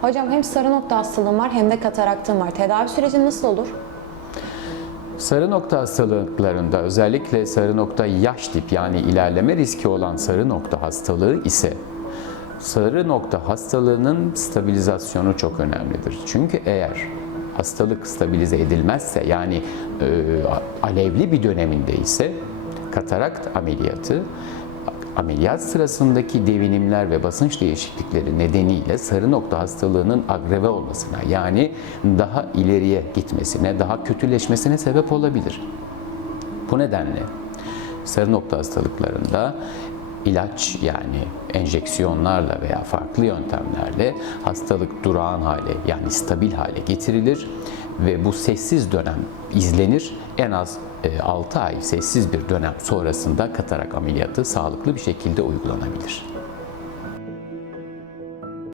Hocam hem sarı nokta hastalığım var hem de kataraktım var. Tedavi süreci nasıl olur? Sarı nokta hastalıklarında özellikle sarı nokta yaş tip yani ilerleme riski olan sarı nokta hastalığı ise sarı nokta hastalığının stabilizasyonu çok önemlidir. Çünkü eğer hastalık stabilize edilmezse yani e, alevli bir döneminde ise katarakt ameliyatı ameliyat sırasındaki devinimler ve basınç değişiklikleri nedeniyle sarı nokta hastalığının agreve olmasına yani daha ileriye gitmesine, daha kötüleşmesine sebep olabilir. Bu nedenle sarı nokta hastalıklarında ilaç yani enjeksiyonlarla veya farklı yöntemlerle hastalık durağan hale yani stabil hale getirilir ve bu sessiz dönem izlenir. En az 6 ay sessiz bir dönem sonrasında katarak ameliyatı sağlıklı bir şekilde uygulanabilir.